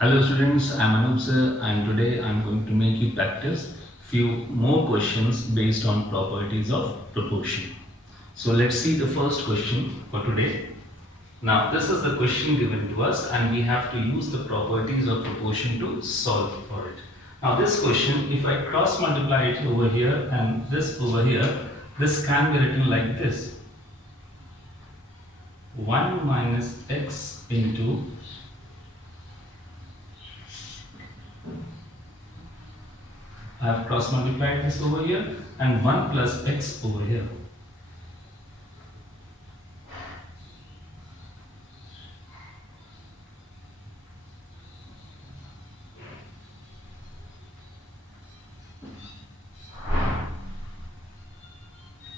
Hello students, I am Anup sir and today I am going to make you practice few more questions based on properties of proportion. So let's see the first question for today. Now this is the question given to us and we have to use the properties of proportion to solve for it. Now this question, if I cross multiply it over here and this over here, this can be written like this. 1 minus x into I have cross multiplied this over here and 1 plus x over here.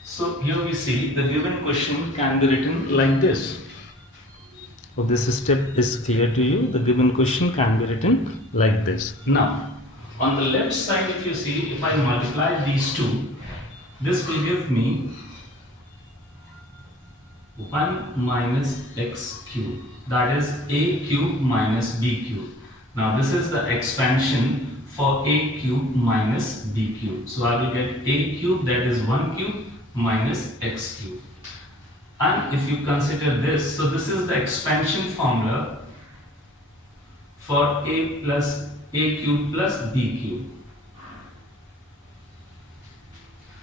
So here we see the given question can be written like this. If this step is clear to you, the given question can be written like this. Now, on the left side if you see, if I multiply these two, this will give me 1 minus x cube, that is a cube minus b cube. Now this is the expansion for a cube minus b cube. So I will get a cube, that is 1 cube minus x cube. And if you consider this, so this is the expansion formula for a plus a cube plus b cube.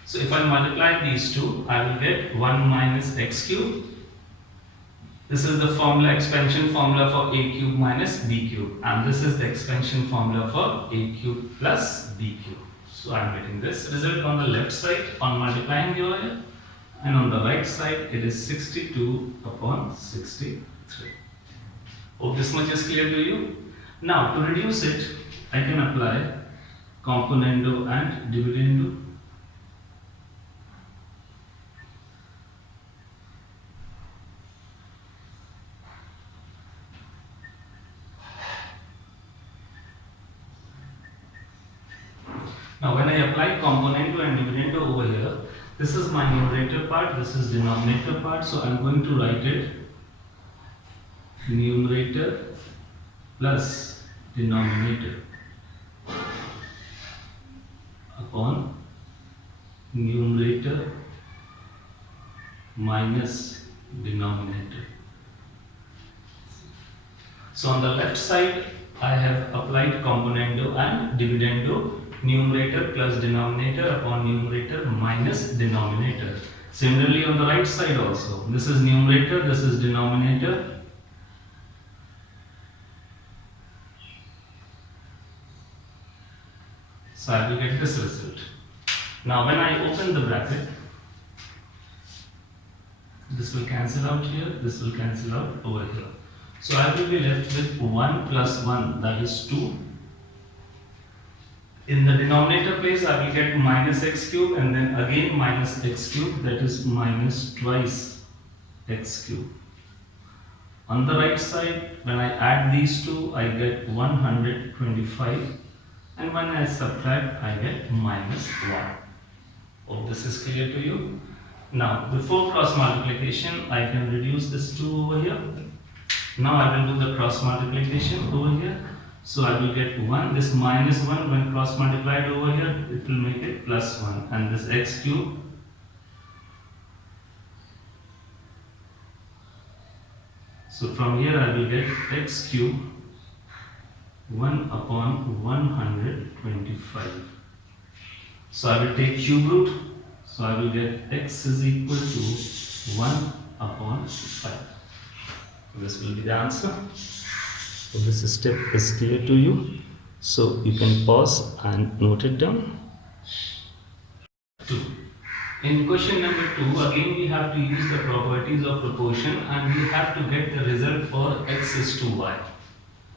So if I multiply these two, I will get 1 minus x cube. This is the formula, expansion formula for a cube minus b cube, and this is the expansion formula for a cube plus b cube. So I am getting this result on the left side on multiplying over here, and on the right side it is 62 upon 63. Hope this much is clear to you. Now to reduce it, I can apply componendo and dividendo. Now when I apply componendo and dividendo over here, this is my numerator part, this is denominator part, so I am going to write it numerator plus denominator upon numerator minus denominator. So on the left side I have applied componendo and dividendo, numerator plus denominator upon numerator minus denominator. Similarly on the right side also, this is numerator, this is denominator. So I will get this result. Now when I open the bracket, this will cancel out here, this will cancel out over here. So I will be left with 1 plus 1, that is 2. In the denominator place, I will get minus x cube and then again minus x cube, that is minus twice x cube. On the right side, when I add these two, I get 125, and when I subtract, I get minus 1. Hope this is clear to you. Now, before cross multiplication, I can reduce this 2 over here. Now I will do the cross multiplication over here. So I will get 1, this minus 1 when cross multiplied over here, it will make it plus 1, and this x cube so from here I will get x cube 1 upon 125. So I will take cube root, so I will get x is equal to 1 upon 5. This will be the answer. So this step is clear to you, so you can pause and note it down. 2. In question number 2, again we have to use the properties of proportion and we have to get the result for x is to y.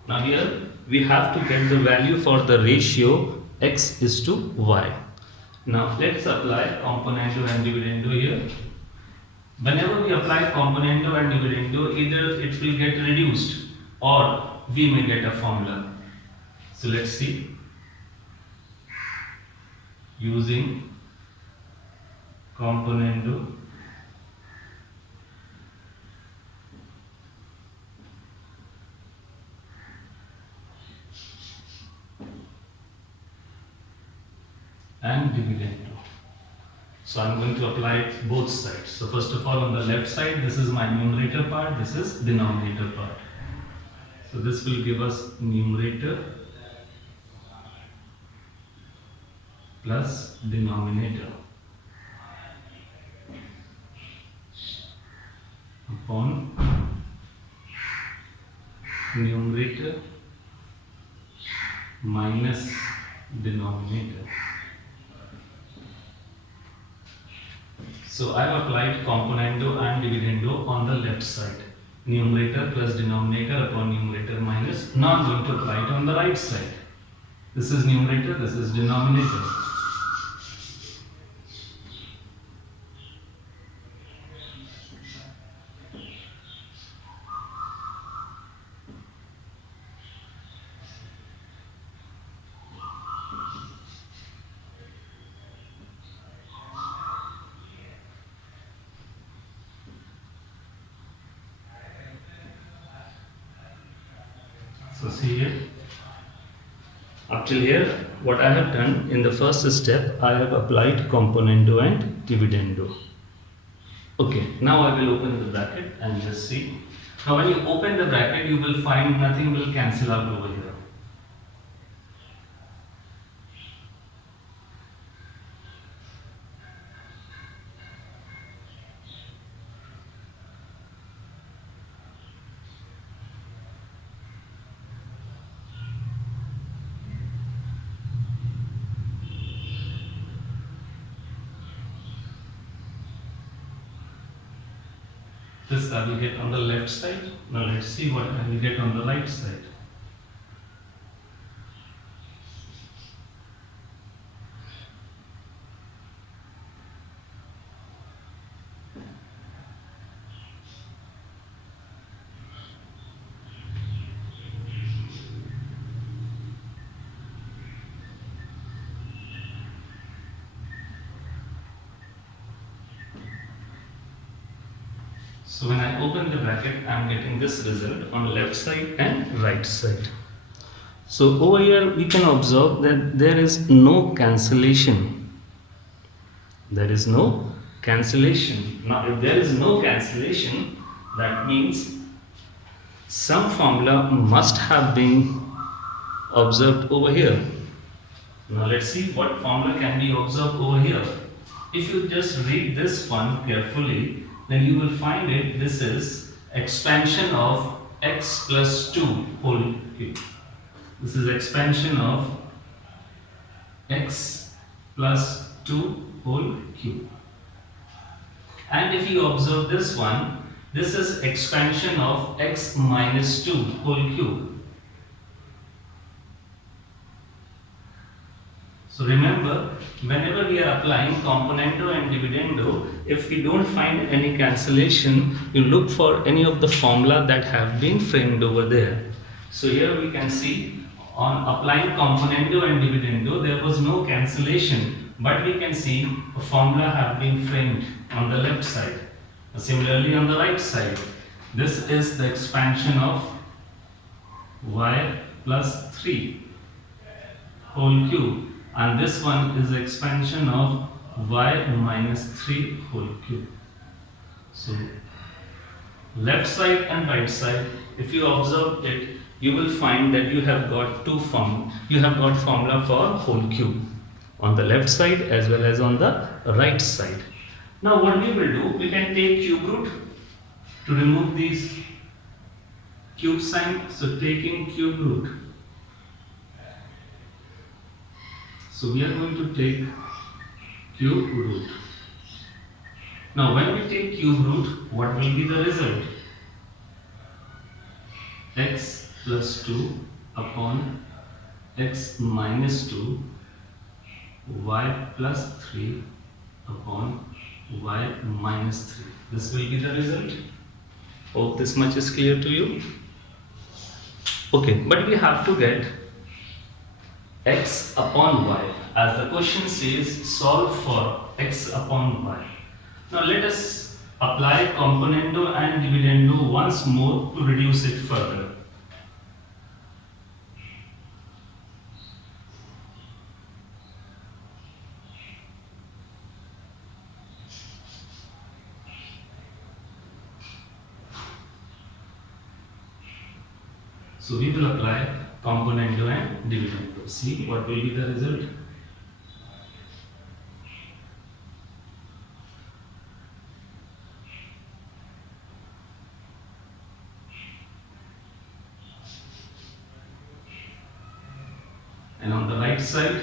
Now here we have to get the value for the ratio x is to y. Now let's apply componendo and dividendo here. Whenever we apply componendo and dividendo, either it will get reduced or we may get a formula. So let's see. Using componendo and dividendo. So I'm going to apply it both sides. So first of all, on the left side, this is my numerator part, this is denominator part. So this will give us numerator plus denominator upon numerator minus denominator. So I have applied componendo and dividendo on the left side. Numerator plus denominator upon numerator minus. Now I'm going to apply it on the right side. This is numerator, this is denominator. So see here, up till here, what I have done in the first step, I have applied componendo and dividendo. Okay, now I will open the bracket and just see. Now when you open the bracket, you will find nothing will cancel out over here. This I will get on the left side. Now let's see what I will get on the right side. So when I open the bracket, I am getting this result on left side and right side. So over here we can observe that there is no cancellation. There is no cancellation. Now if there is no cancellation, that means some formula must have been observed over here. Now let's see what formula can be observed over here. If you just read this one carefully, then you will find it, this is expansion of x plus 2 whole cube. This is expansion of x plus 2 whole cube. And if you observe this one, this is expansion of x minus 2 whole cube. So remember, whenever we are applying componendo and dividendo, if we don't find any cancellation, you look for any of the formula that have been framed over there. So here we can see on applying componendo and dividendo, there was no cancellation, but we can see a formula have been framed on the left side. Similarly on the right side, this is the expansion of y plus 3 whole cube. And this one is the expansion of y minus 3 whole cube. So left side and right side, if you observe it, you will find that you have got formula for whole cube on the left side as well as on the right side. Now what we will do, we can take cube root to remove these cube sign. So taking cube root, so we are going to take cube root. Now when we take cube root, what will be the result? X plus 2 upon x minus 2 y plus 3 upon y minus 3. This will be the result. Hope this much is clear to you. Okay, but we have to get x upon y, as the question says solve for x upon y. Now let us apply componendo and dividendo once more to reduce it further. So we will apply componendo and dividendo. See what will be the result. And on the right side,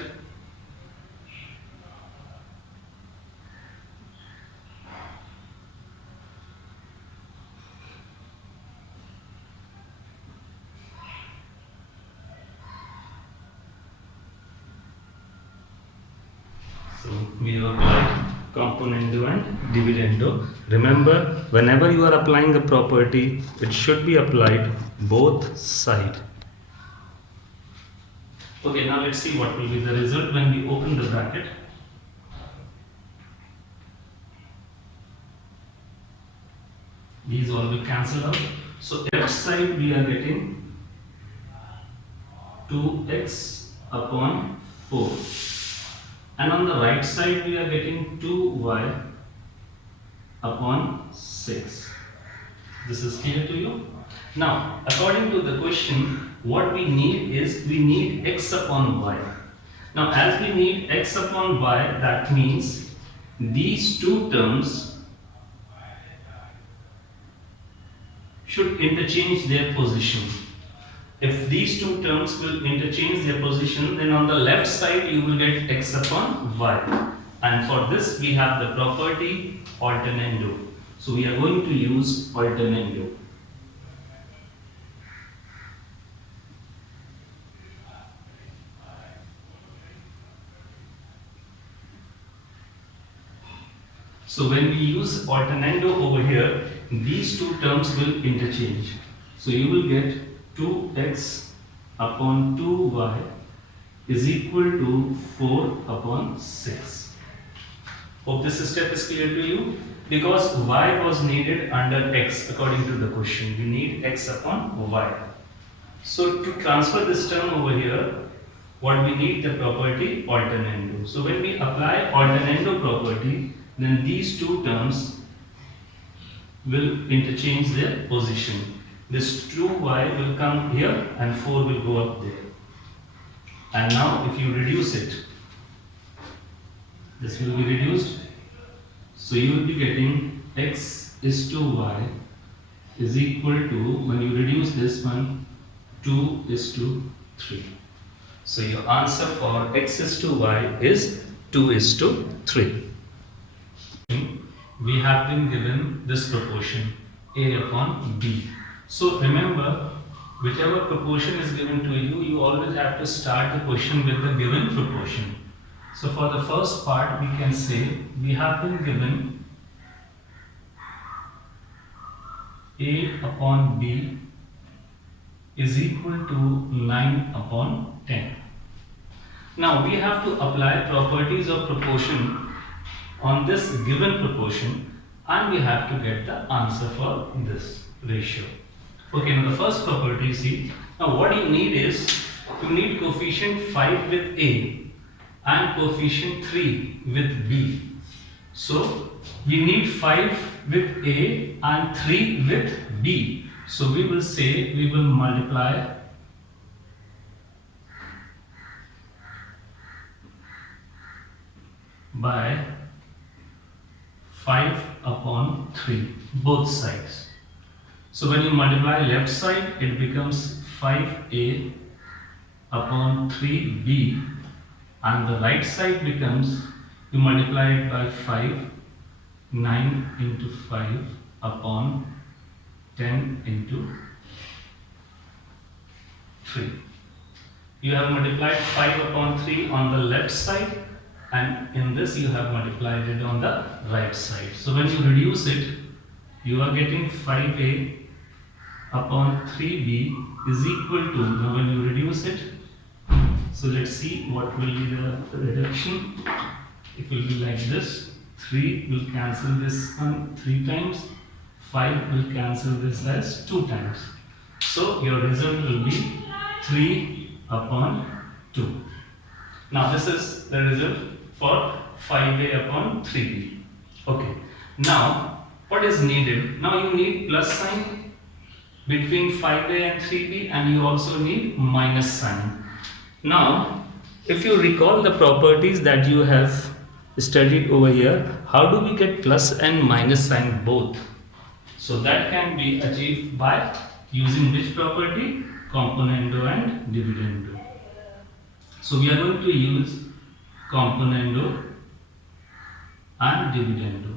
so we have applied componendo and dividendo. Remember, whenever you are applying a property, it should be applied both sides. Okay, now let's see what will be the result when we open the bracket. These all will cancel out. So left side we are getting 2x upon 4. And on the right side we are getting 2y upon 6. This is clear to you? Now, according to the question, what we need is we need x upon y. Now, as we need x upon y, that means these two terms should interchange their position. If these two terms will interchange their position, then on the left side you will get x upon y. And for this we have the property alternando. So we are going to use alternando. So when we use alternando over here, these two terms will interchange. So you will get 2x upon 2y is equal to 4 upon 6. Hope this step is clear to you. Because y was needed under x according to the question. We need x upon y. So to transfer this term over here, what we need the property alternando. So when we apply alternando property, then these two terms will interchange their position. This 2y will come here and 4 will go up there. And now if you reduce it, this will be reduced. So you will be getting x is to y is equal to, when you reduce this one, 2 is to 3. So your answer for x is to y is 2 is to 3. We have been given this proportion a upon b. So remember, whichever proportion is given to you, you always have to start the question with the given proportion. So for the first part, we can say we have been given a upon b is equal to 9 upon 10. Now we have to apply properties of proportion on this given proportion and we have to get the answer for this ratio. Okay, now the first property, see, now what you need is, you need coefficient 5 with A and coefficient 3 with B. So we need 5 with A and 3 with B. So we will say we will multiply by 5 upon 3, both sides. So when you multiply left side, it becomes 5a upon 3b, and the right side becomes, you multiply it by 5, 9 into 5 upon 10 into 3. You have multiplied 5 upon 3 on the left side, and in this you have multiplied it on the right side. So when you reduce it, you are getting 5a upon 3b is equal to, now when you reduce it, so let's see what will be the reduction. It will be like this. 3 will cancel this one 3 times, 5 will cancel this as 2 times. So your result will be 3 upon 2. Now this is the result for 5a upon 3b. Okay. Now what is needed? Now you need plus sign between 5a and 3b, and you also need minus sign. Now, if you recall the properties that you have studied over here, how do we get plus and minus sign both? So that can be achieved by using which property? Componendo and dividendo. So we are going to use componendo and dividendo.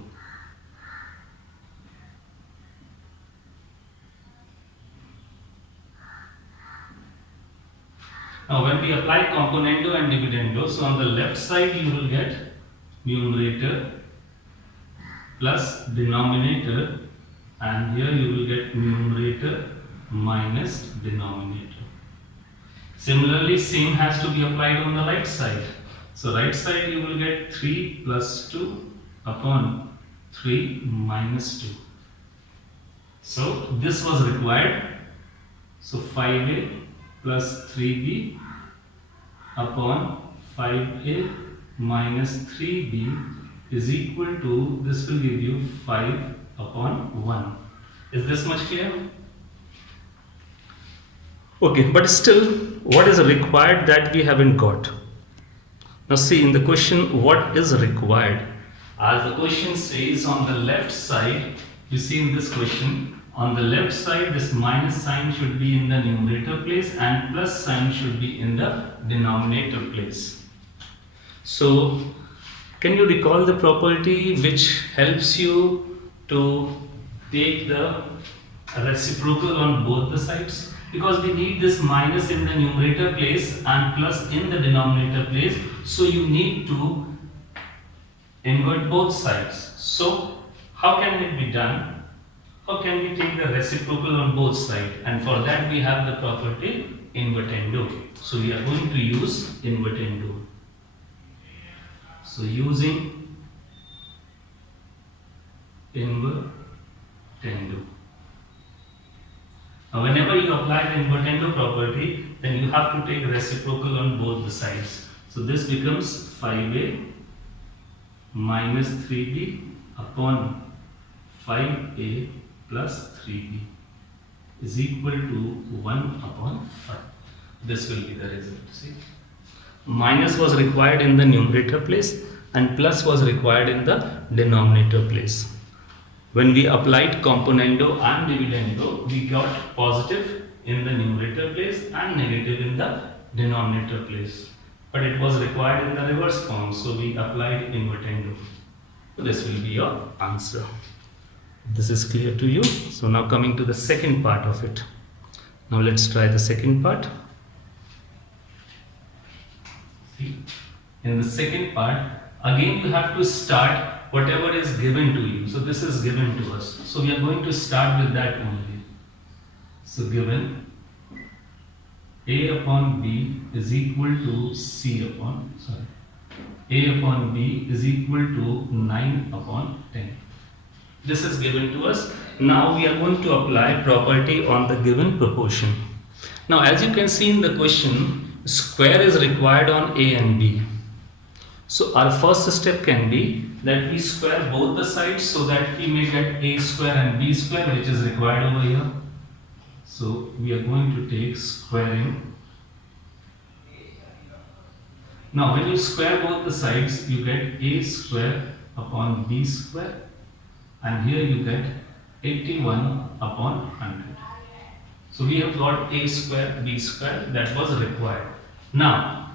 Now when we apply componendo and dividendo, so on the left side you will get numerator plus denominator, and here you will get numerator minus denominator. Similarly, same has to be applied on the right side. So right side you will get 3 plus 2 upon 3 minus 2. So this was required. So 5a plus 3b upon 5a minus 3b is equal to, this will give you 5 upon 1. Is this much clear? Okay, but still, what is required that we haven't got? Now see in the question, what is required? As the question says on the left side, you see in this question, on the left side this minus sign should be in the numerator place and plus sign should be in the denominator place. So, can you recall the property which helps you to take the reciprocal on both the sides? Because we need this minus in the numerator place and plus in the denominator place, so you need to invert both sides. So how can it be done? How can we take the reciprocal on both sides? And for that we have the property invertendo. So we are going to use invertendo. So using invertendo. Now whenever you apply the invertendo property, then you have to take reciprocal on both the sides. So this becomes 5a minus 3b upon 5a plus 3b is equal to 1 upon 5. This will be the result. See, minus was required in the numerator place and plus was required in the denominator place. When we applied componendo and dividendo, we got positive in the numerator place and negative in the denominator place. But it was required in the reverse form, so we applied invertendo. So this will be your answer. This is clear to you. So now coming to the second part of it. Now let's try the second part. See, in the second part, again you have to start whatever is given to you. So this is given to us. So we are going to start with that only. So given a upon b is equal to a upon b is equal to 9 upon 10. This is given to us. Now we are going to apply property on the given proportion. Now as you can see in the question, square is required on a and b. So our first step can be that we square both the sides so that we may get a square and b square, which is required over here. So we are going to take squaring. Now when you square both the sides, you get a square upon b square, and here you get 81 upon 100. So we have got a square, b square, that was required. Now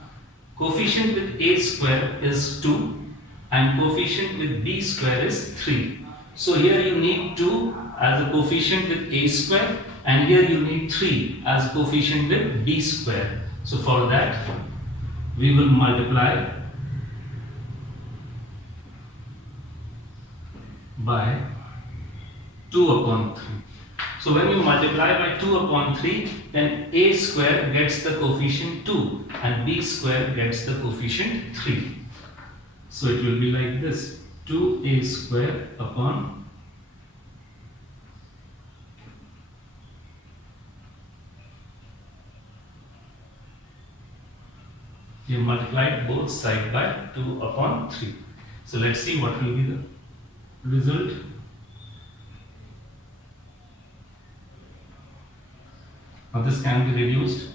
coefficient with a square is 2 and coefficient with b square is 3. So here you need 2 as a coefficient with a square, and here you need 3 as a coefficient with b square. So for that we will multiply by 2 upon 3. So when you multiply by 2 upon 3, then a square gets the coefficient 2 and b square gets the coefficient 3. So it will be like this, 2a square upon you multiplied both sides by 2 upon 3. So let's see what will be the result. Now this can be reduced.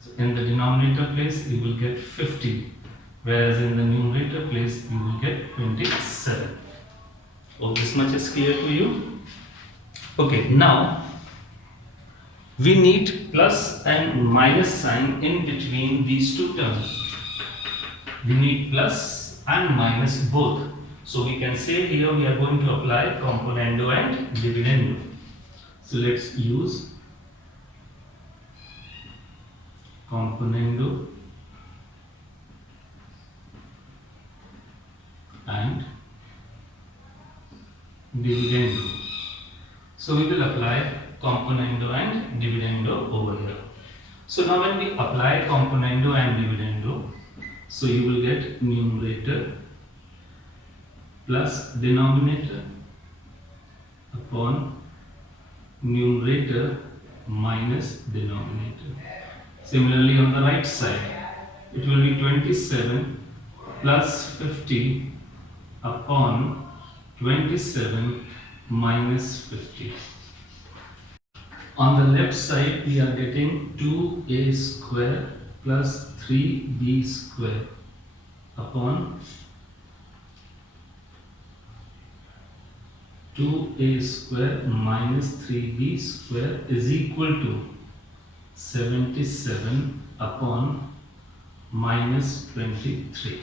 So in the denominator place you will get 50, whereas in the numerator place you will get 27. Oh, this much is clear to you? Okay, now we need plus and minus sign in between these two terms. We need plus and minus both. So we can say here we are going to apply componendo and dividendo. So let's use componendo and dividendo. So we will apply componendo and dividendo over here. So now when we apply componendo and dividendo, so you will get numerator plus denominator upon numerator minus denominator. Similarly on the right side, it will be 27 plus 50 upon 27 minus 50. On the left side, we are getting 2a square plus 3b square upon 2a square minus 3b square is equal to 77 upon minus 23.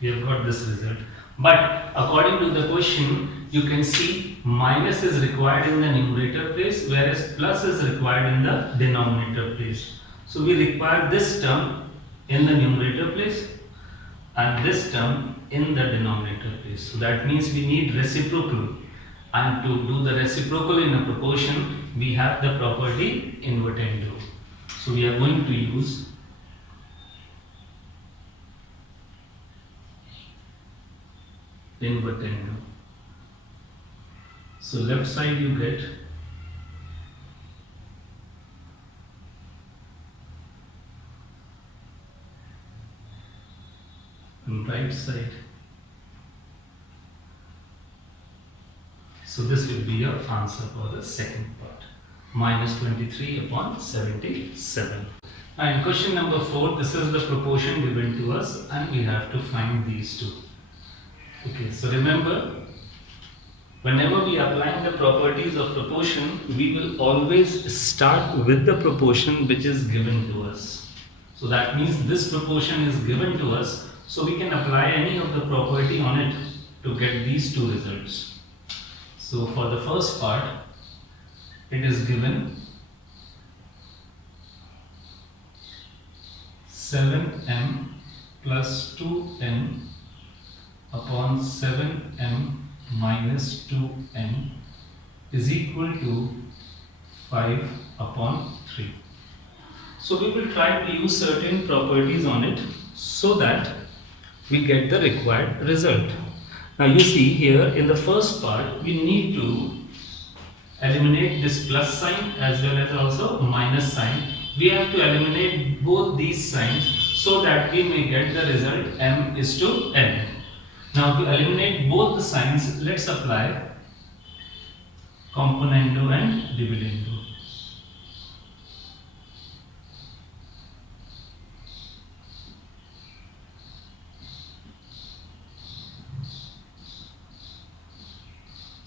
We have got this result. But according to the question, you can see minus is required in the numerator place, whereas plus is required in the denominator place. So we require this term in the numerator place and this term in the denominator place. So that means we need reciprocal. And to do the reciprocal in a proportion, we have the property invertendo. So we are going to use invertendo. So left side you get and right side. So this will be your answer for the second part, minus 23 upon 77. And question number 4, this is the proportion given to us and we have to find these two. Okay, so remember, whenever we are applying the properties of proportion, we will always start with the proportion which is given to us. So that means this proportion is given to us, so we can apply any of the property on it to get these two results. So for the first part, it is given 7m plus 2n upon 7m minus 2n is equal to 5 upon 3. So we will try to use certain properties on it so that we get the required result. Now you see here in the first part we need to eliminate this plus sign as well as also minus sign. We have to eliminate both these signs so that we may get the result m is to n. Now to eliminate both the signs, let's apply componendo and dividendo.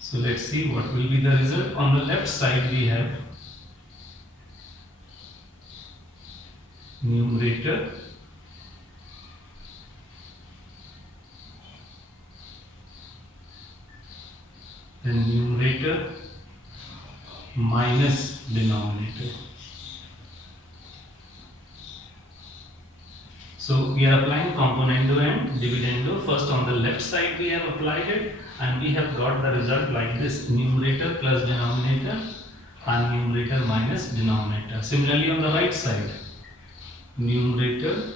So let's see what will be the result. On the left side we have numerator then numerator minus denominator. So we are applying componendo and dividendo. First on the left side we have applied it and we have got the result like this: numerator plus denominator and numerator minus denominator. Similarly on the right side, numerator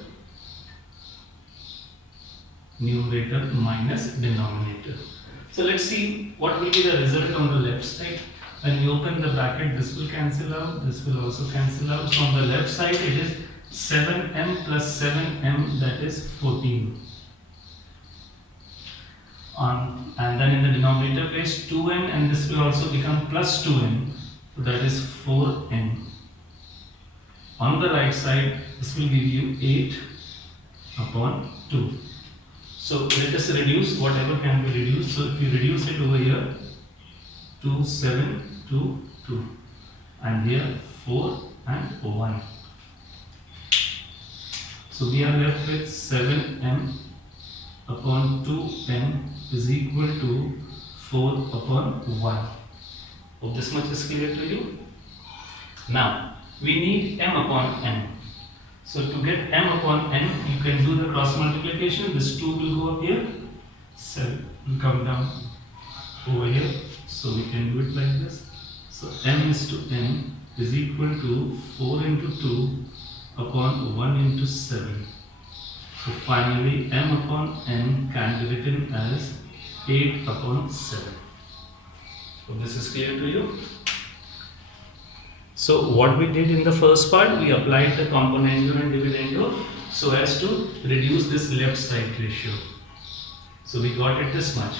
minus denominator. So let's see what will be the result on the left side. When you open the bracket, this will cancel out, this will also cancel out. So on the left side it is 7m plus 7m, that is 14. And then in the denominator place 2n, and this will also become plus 2n, so that is 4n. On the right side, this will give you 8 upon 2. So let us reduce whatever can be reduced. So if you reduce it over here, 2, 7, 2, 2. And here 4 and 1. So we are left with 7m upon 2m is equal to 4 upon 1. Hope this much is clear to you. Now we need m upon n. So to get m upon n, you can do the cross multiplication. This 2 will go up here, 7 will come down over here. So we can do it like this. So m is to n is equal to 4 into 2 upon 1 into 7. So finally m upon n can be written as 8 upon 7. So this is clear to you. So what we did in the first part, we applied the componendo and dividendo so as to reduce this left side ratio. So we got it this much,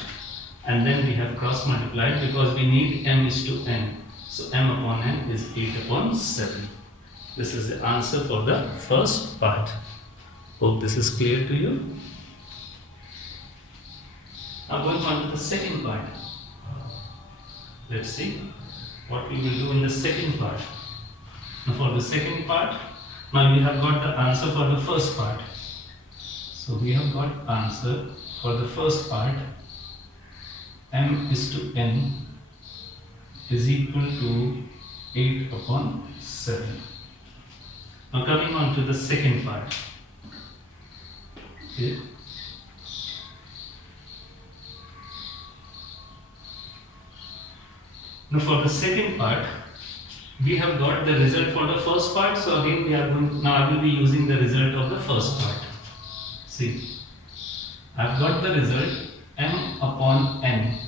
and then we have cross multiplied because we need m is to n. So m upon n is 8 upon 7. This is the answer for the first part. Hope this is clear to you. Now going on to the second part. Let's see what we will do in the second part. Now for the second part, now we have got the answer for the first part. So we have got answer for the first part. M is to n is equal to 8 upon 7. Now coming on to the second part. Okay. Now for the second part, we have got the result for the first part. So again we are going to, now I will be using the result of the first part. See, I have got the result m upon n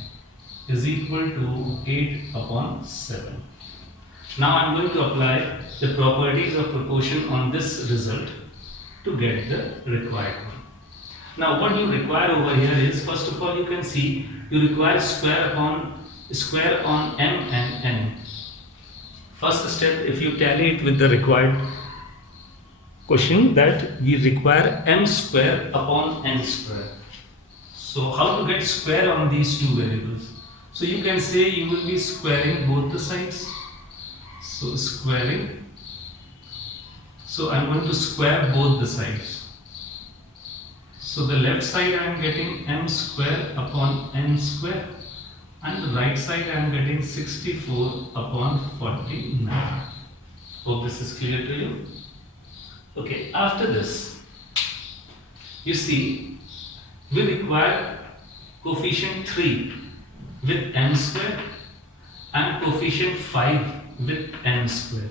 is equal to 8 upon 7. Now I am going to apply the properties of proportion on this result to get the required one. Now what you require over here is, first of all you can see you require square on m and n. First step, if you tally it with the required question, that we require m square upon n square. So how to get square on these two variables? So you can say you will be squaring both the sides. So squaring. So I am going to square both the sides. So the left side I am getting m square upon n square, and the right side I am getting 64 upon 49. Hope this is clear to you. Okay, after this, you see, we require coefficient 3 with m square and coefficient 5 with n square.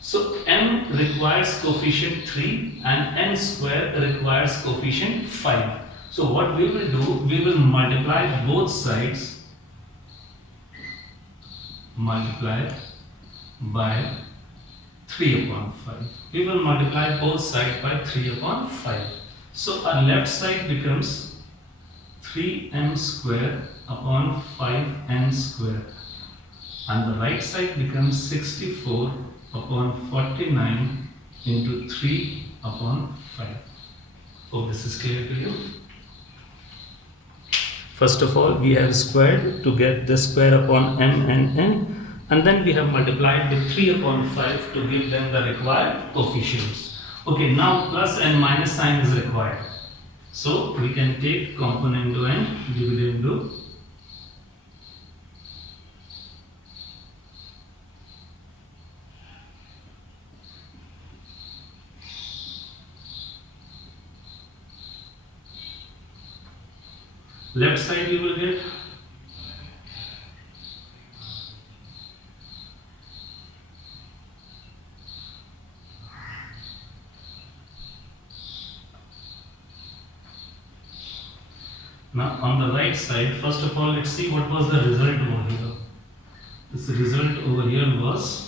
So m requires coefficient 3 and n square requires coefficient 5. So what we will do, we will multiply both sides, multiply by 3 upon 5. We will multiply both sides by 3 upon 5. So our left side becomes 3m square upon 5n square, and the right side becomes 64 upon 49 into 3 upon 5. Hope this is clear to you. First of all, we have squared to get the square upon m and n, and then we have multiplied with 3 upon 5 to give them the required coefficients. Okay, now plus and minus sign is required. So we can take componendo and dividendo. Left side you will get now on the right side. First of all, let's see what was the result over here. This result over here was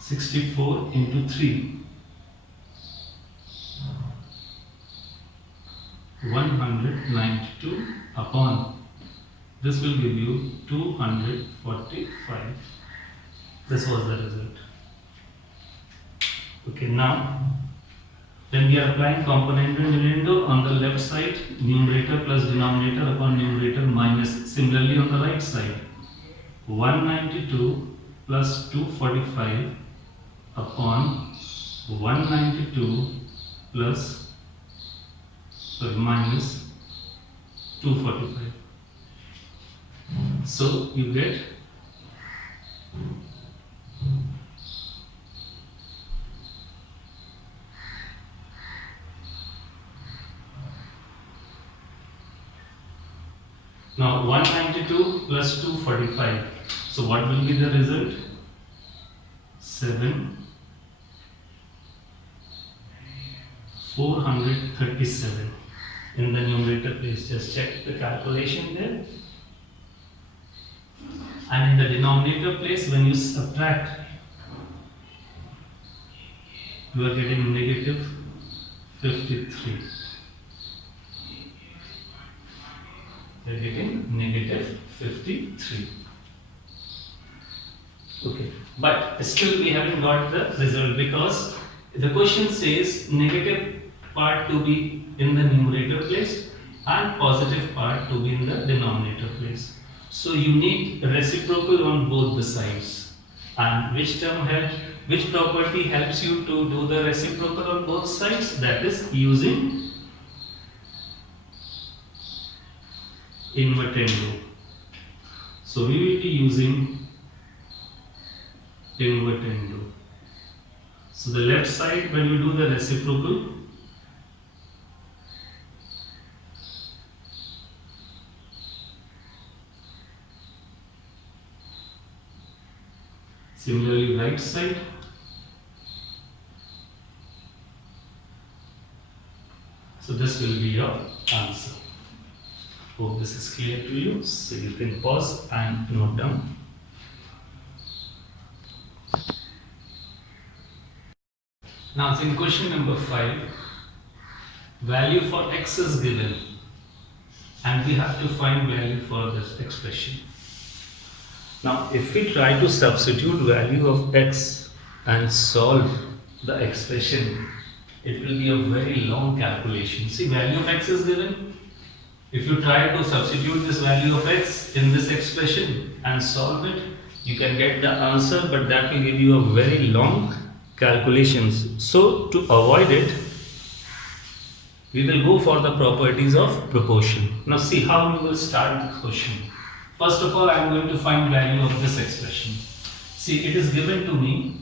64 into 3, 192 upon this will give you 245. This was the result. Okay, now when we are applying component dividendo on the left side, numerator plus denominator upon numerator minus. Similarly on the right side, 192 plus 245 upon 192 plus minus 245. So you get now 192 plus 245. So what will be the result? 437 in the numerator place. Just check the calculation there. And in the denominator place, when you subtract, you are getting negative 53. You are getting negative 53. Okay, but still we haven't got the result because the question says negative part to be in the numerator place and positive part to be in the denominator place. So you need reciprocal on both the sides. And which property helps you to do the reciprocal on both sides? That is using invertendo. So we will be using invertendo. So the left side, when you do the reciprocal, similarly right side, so this will be your answer. Hope this is clear to you. So you can pause and note down. Now in question number 5, value for x is given and we have to find value for this expression. Now if we try to substitute value of x and solve the expression, it will be a very long calculation. See, value of x is given. If you try to substitute this value of x in this expression and solve it, you can get the answer, but that will give you a very long calculations. So to avoid it, we will go for the properties of proportion. Now see how we will start the question. First of all, I am going to find value of this expression. See, it is given to me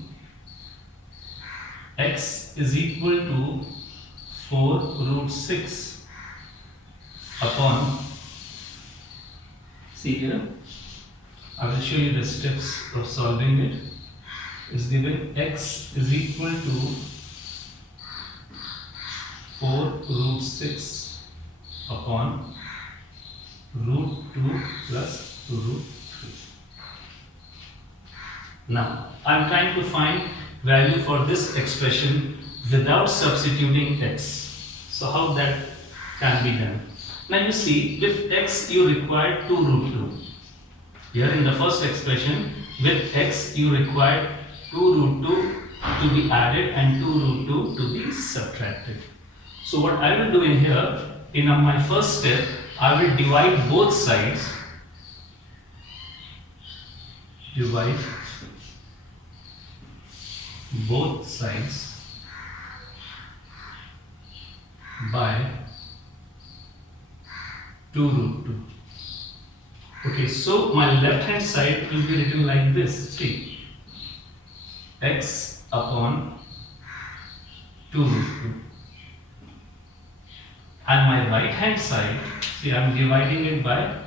x is equal to 4 root 6 upon, see here, I will show you the steps of solving it. Is given x is equal to 4 root 6 upon root 2 plus root 3. Now, I am trying to find value for this expression without substituting x. So, how that can be done? Now, you see, with x you require 2 root 2. Here in the first expression, with x you require 2 root 2 to be added and 2 root 2 to be subtracted. So, what I will do in here, in my first step, I will divide both sides. Divide both sides by 2 root 2. Okay, so my left hand side will be written like this. See, x upon 2 root 2. And my right hand side, see, I am dividing it by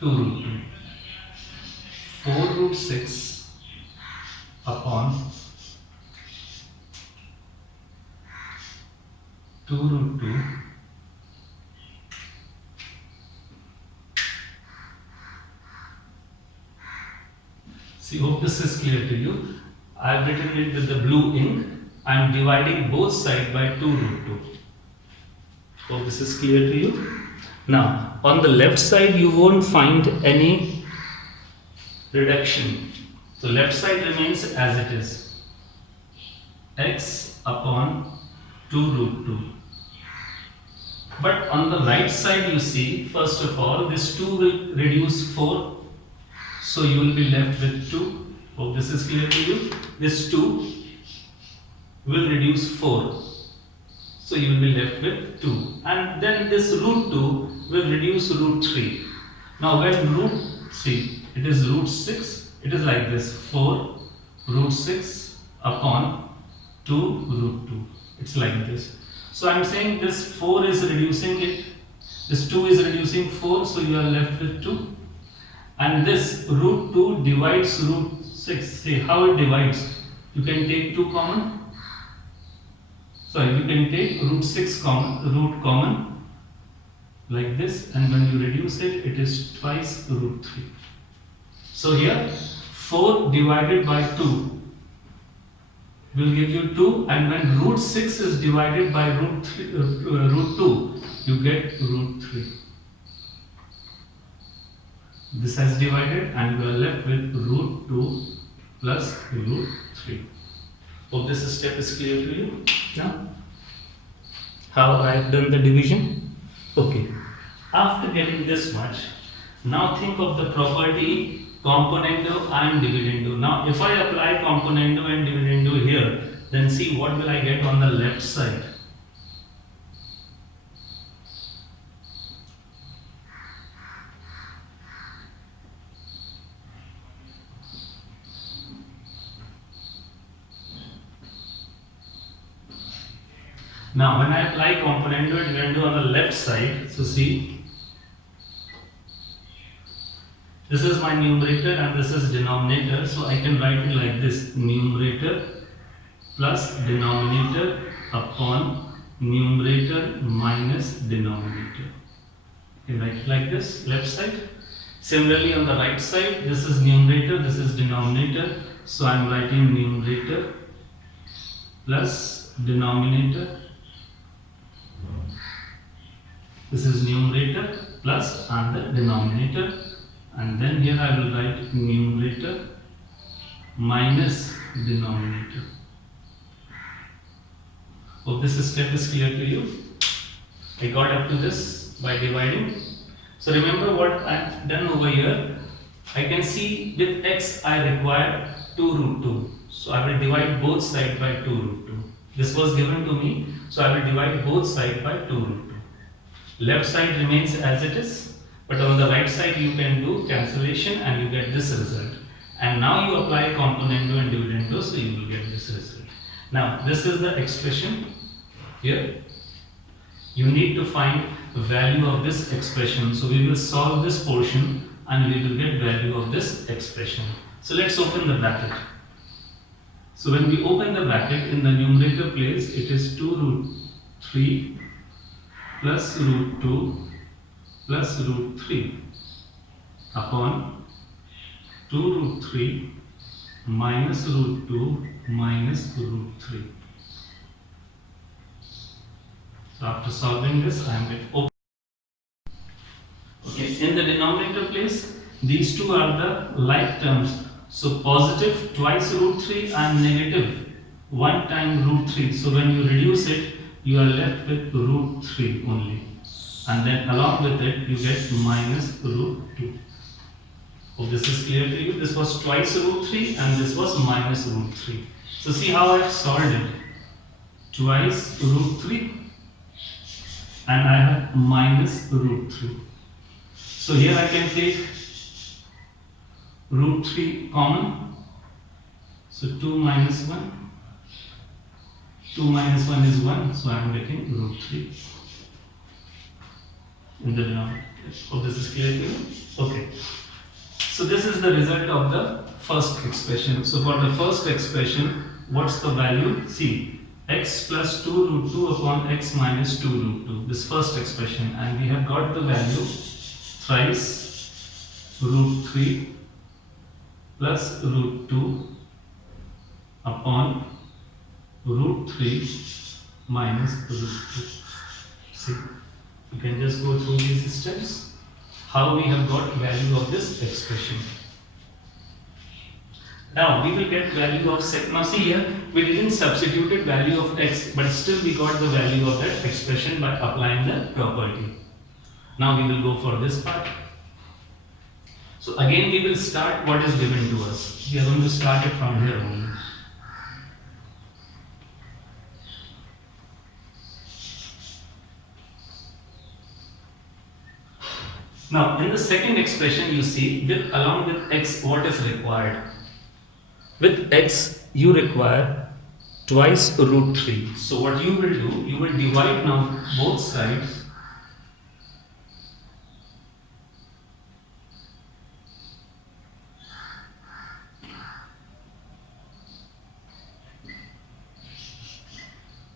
2 root 2. 4 root 6 upon 2 root 2 see, hope this is clear to you. I have written it with the blue ink. I am dividing both sides by 2 root 2. Hope this is clear to you. Now, on the left side, you won't find any reduction. So, left side remains as it is. X upon 2 root 2. But on the right side, you see, first of all, this 2 will reduce 4. So, you will be left with 2. Hope this is clear to you. This 2 will reduce 4. So, you will be left with 2. And then this root 2 will reduce root 3. Now, when root 3, it is root 6, it is like this, 4 root 6 upon 2 root 2. It's like this. So, I am saying this 4 is reducing it, this 2 is reducing 4, so you are left with 2. And this root 2 divides root 6. See how it divides. You can take 2 common. Sorry, you can take root 6 common, root common like this, and when you reduce it, it is twice root 3. So here 4 divided by 2 will give you 2, and when root 6 is divided by root 2, you get root 3. This has divided and we are left with root 2 plus root 3. Hope this step is clear to you now. How I have done the division? Okay. After getting this much, now think of the property componendo and dividendo. Now if I apply componendo and dividendo here, then see what will I get on the left side. Now when I apply componendo and dividendo on the left side, so see, this is my numerator and this is denominator, so I can write it like this: numerator plus denominator upon numerator minus denominator. You write it like this, left side. Similarly on the right side, this is numerator, this is denominator, so I am writing numerator plus denominator. This is numerator plus and the denominator, and then here I will write numerator minus denominator. Hope this step is clear to you. I got up to this by dividing. So remember what I have done over here. I can see with x I require 2 root 2. So I will divide both sides by 2 root 2. This was given to me, so I will divide both sides by 2 root 2. Left side remains as it is, but on the right side you can do cancellation and you get this result. And now you apply componendo and dividendo, so you will get this result. Now this is the expression here. You need to find the value of this expression. So we will solve this portion and we will get value of this expression. So let's open the bracket. So when we open the bracket, in the numerator place it is 2 root 3 plus root 2 plus root 3 upon 2 root 3 minus root 2 minus root 3. So after solving this, I am going to open. Okay, in the denominator place, these two are the like terms. So positive twice root 3 and negative 1 time root 3. So when you reduce it, you are left with root 3 only. And then along with it, you get minus root 2. Hope this is clear to you. This was twice root 3 and this was minus root 3. So see how I have solved it. Twice root 3 and I have minus root 3. So here I can take root 3 common. So 2 minus 1. 2 minus 1 is 1, so I am getting root 3 in the denominator. Hope this is clear to you. Okay. So this is the result of the first expression. So for the first expression, what's the value? See, x plus 2 root 2 upon x minus 2 root 2. This first expression, and we have got the value thrice root 3 plus root 2 upon root 3 minus root 2. See, You can just go through these steps. How we have got value of this expression. Now we will get value of sec. Now see here, we didn't substitute value of x, but still we got the value of that expression by applying the property. Now we will go for this part. So again we will start what is given to us. We are going to start it from here only. Now in the second expression you see, along with x what is required? With x you require twice root 3. So what you will do, you will divide now both sides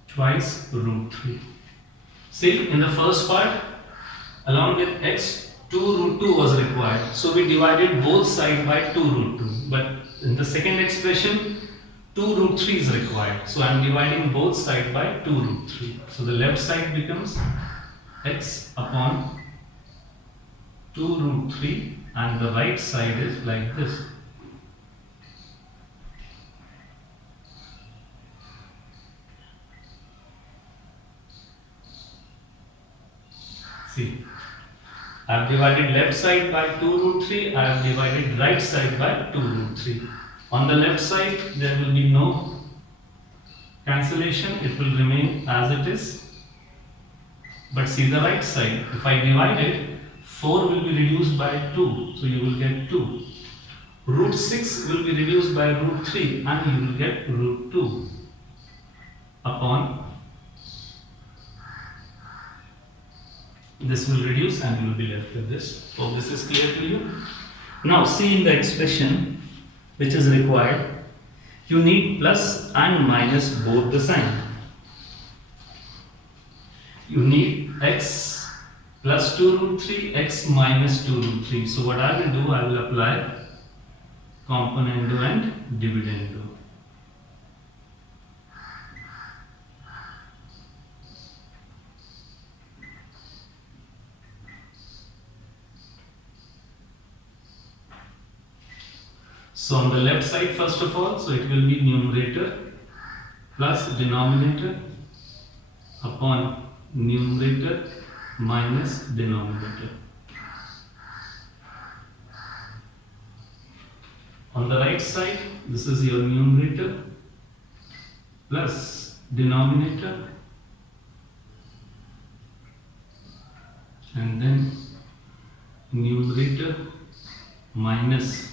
twice root 3. See, in the first part, along with x, 2 root 2 was required. So we divided both sides by 2 root 2. But in the second expression, 2 root 3 is required. So I am dividing both sides by 2 root 3. So the left side becomes x upon 2 root 3 and the right side is like this. See, I have divided left side by 2 root 3, I have divided right side by 2 root 3. On the left side, there will be no cancellation, it will remain as it is. But see the right side, if I divide it, 4 will be reduced by 2, so you will get 2. Root 6 will be reduced by root 3 and you will get root 2 upon this will reduce and you will be left with this. Hope this is clear to you. Now see in the expression which is required, you need plus and minus both the sign. You need x plus 2 root 3, x minus 2 root 3. So what I will do, I will apply componendo and dividendo. So on the left side first of all, so it will be numerator plus denominator upon numerator minus denominator. On the right side, this is your numerator plus denominator and then numerator minus.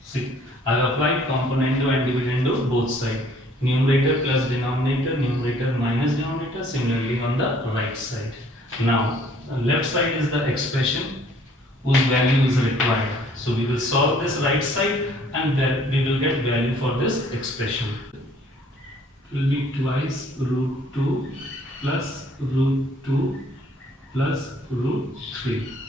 See, I have applied componendo and dividendo both sides. Numerator plus denominator, numerator minus denominator, similarly on the right side. Now, the left side is the expression whose value is required. So we will solve this right side and then we will get value for this expression. It will be twice root 2 plus root 2 plus root 3.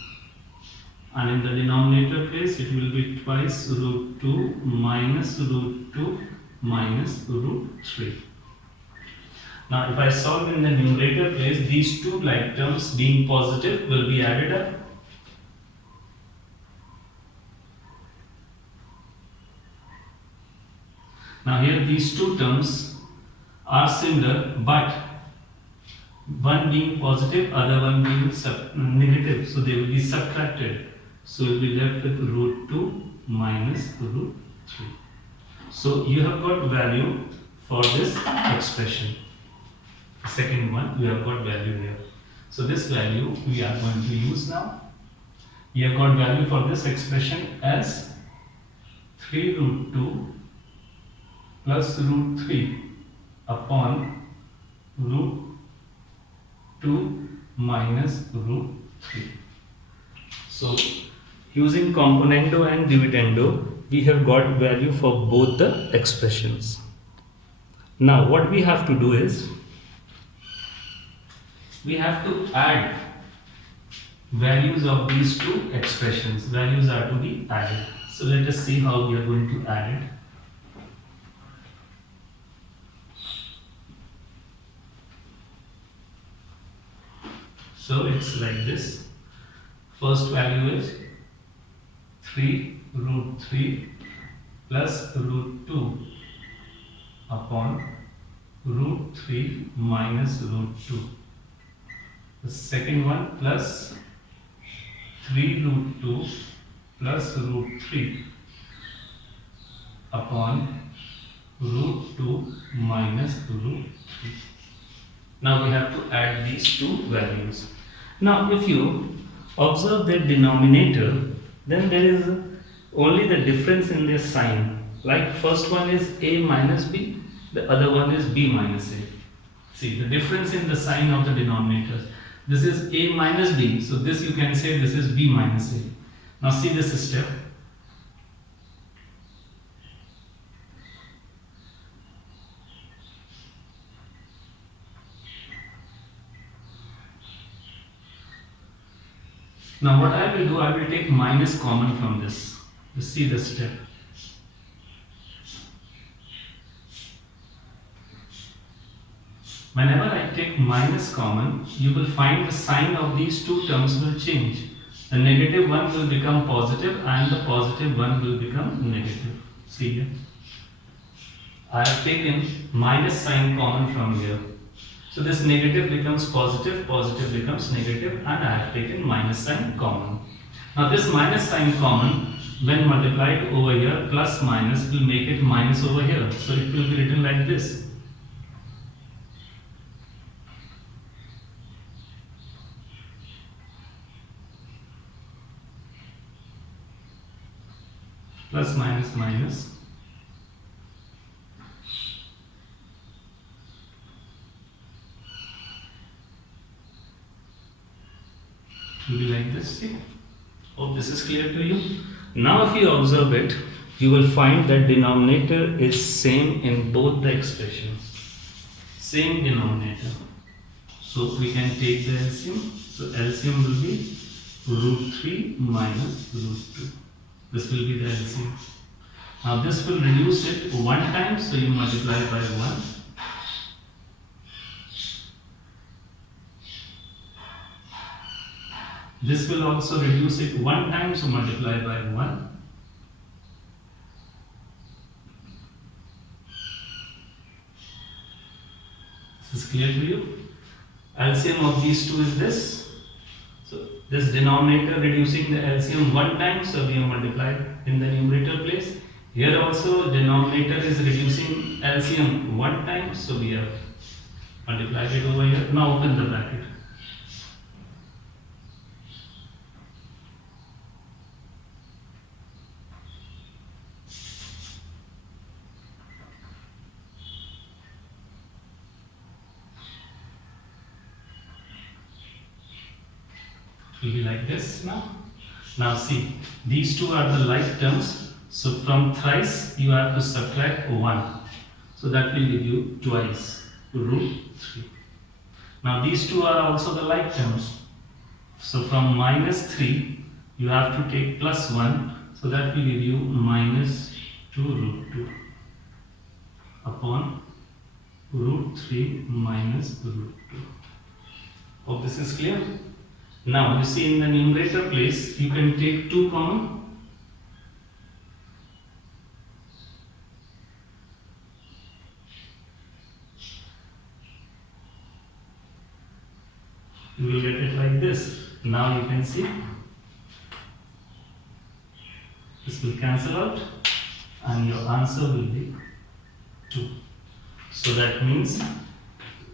And in the denominator place, it will be twice root 2 minus root 2 minus root 3. Now, if I solve in the numerator place, these two like terms being positive will be added up. Now, here these two terms are similar, but one being positive, other one being negative, so they will be subtracted. So we will be left with root 2 minus root 3. So you have got value for this expression. The second one, you have got value here. So this value we are going to use now. You have got value for this expression as 3 root 2 plus root 3 upon root 2 minus root 3. So using componendo and dividendo, we have got value for both the expressions. Now what we have to do is, we have to add values of these two expressions. Values are to be added. So let us see how we are going to add it. So it's like this. First value is 3 root 3 plus root 2 upon root 3 minus root 2. The second one plus 3 root 2 plus root 3 upon root 2 minus root 3. Now we have to add these two values. Now if you observe the denominator, then there is only the difference in their sign. Like first one is a minus b, the other one is b minus a. See the difference in the sign of the denominators. This is a minus b, so this you can say this is b minus a. Now see this step. Now what I will do, I will take minus common from this. You see this step. Whenever I take minus common, you will find the sign of these two terms will change. The negative one will become positive and the positive one will become negative. See here. I have taken minus sign common from here. So this negative becomes positive, positive becomes negative, and I have taken minus sign common. Now this minus sign common, when multiplied over here, plus minus will make it minus over here. So it will be written like this. Plus minus minus. Will be like this. See? Hope this is clear to you. Now if you observe it, you will find that denominator is same in both the expressions. Same denominator. So we can take the LCM. So LCM will be root 3 minus root 2. This will be the LCM. Now this will reduce it one time, so you multiply by 1. This will also reduce it one time, so multiply by 1. This is clear to you? LCM of these two is this. So this denominator reducing the LCM one time, so we have multiplied in the numerator place. Here also denominator is reducing LCM one time, so we have multiplied it over here. Now open the bracket. Will be like this now. Now see, these two are the like terms. So from thrice you have to subtract 1. So that will give you twice root 3. Now these two are also the like terms. So from minus 3 you have to take plus 1. So that will give you minus 2 root 2 upon root 3 minus root 2. Hope this is clear. Now you see in the numerator place you can take 2 common. You will get it like this. Now you can see this will cancel out and your answer will be 2. So that means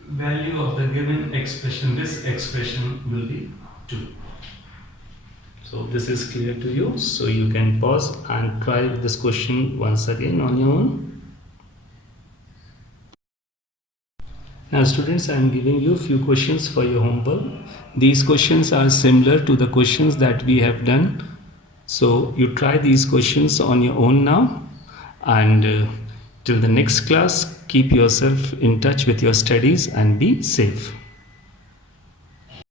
value of the given expression, this expression will be 2. So this is clear to you. So you can pause and try this question once again on your own. Now students, I am giving you a few questions for your homework. These questions are similar to the questions that we have done. So you try these questions on your own now, and till the next class, keep yourself in touch with your studies and be safe.